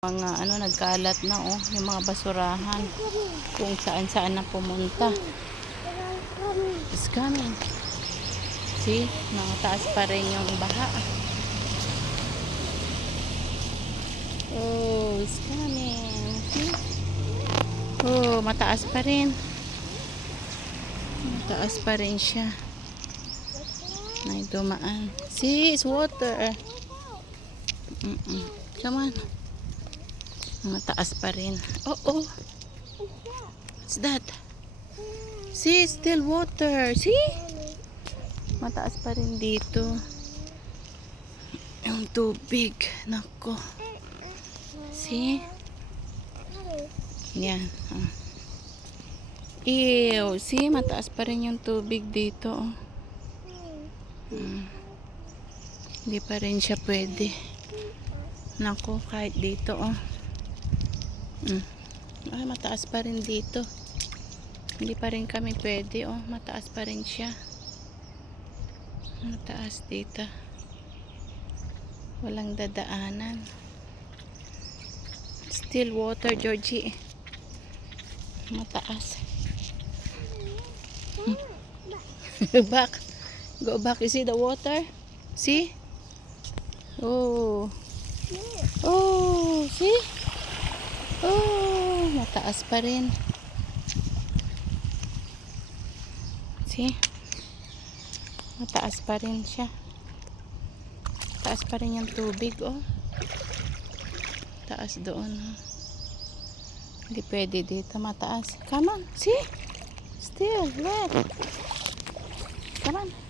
mga ano nagkalat na oh yung mga basurahan. Kung saan saan na pumunta. It's coming see nakataas pa rin yung baha. Oh it's coming see oh mataas pa rin. Mataas pa rin siya. May dumaan. See it's water. Mm -mm. come on Mataas pa rin. Oh, oh. What's that? See, still water. See? Mataas pa rin dito. Yung tubig. Nako. See? Yan. Oh. Ew. See, mataas pa rin yung tubig dito. Oh. Mm. Hindi pa rin siya pwede. Nako, kahit dito, oh. Mm. Ay, mataas pa rin dito. Hindi pa rin kami pwede, oh. Mataas pa rin siya. Mataas dito. Walang dadaanan. Still water, Georgie. Mataas. back. Go back. You see the water? See? Oh. Oh, see? Oh, mataas pa rin. See? Mataas pa rin siya. Taas pa rin yung tubig, oh. Taas doon, oh. Hindi pwede dito mataas. Come on, see? Still wet. Come on.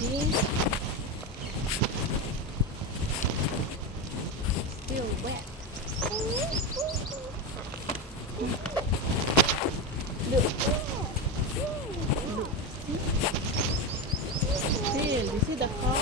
Still wet. Look. Look. Still, you see the car?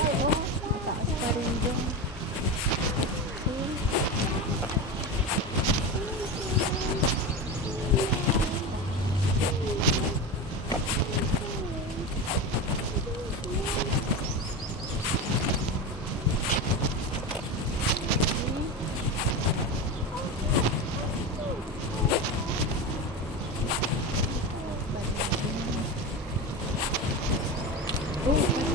Garbage